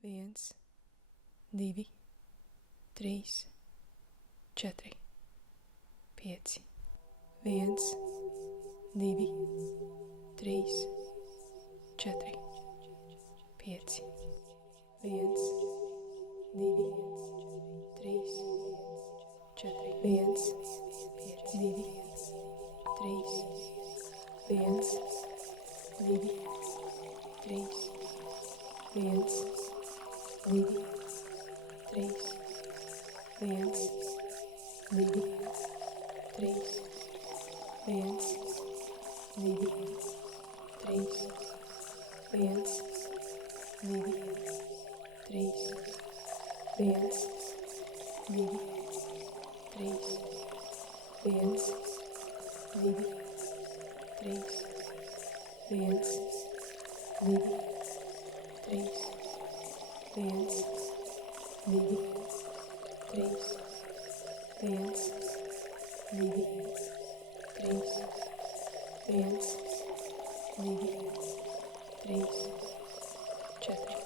Viens, divi, trīs, četri, pieci. Viens, divi, trīs, četri, pieci. Viens, divi, trīs, četri. Viens, divi, trīs. Viens, divi, trīs. Viens, divi, trīs. Viens, divi, trīs. Viens, divi, trīs. Viens, divi, trīs. Viens, divi, trīs. Viens, divi, trīs. Viens, divi, trīs. Viens, divi, trīs. Viens, divi, trīs. Viens, divi, trīs, četri.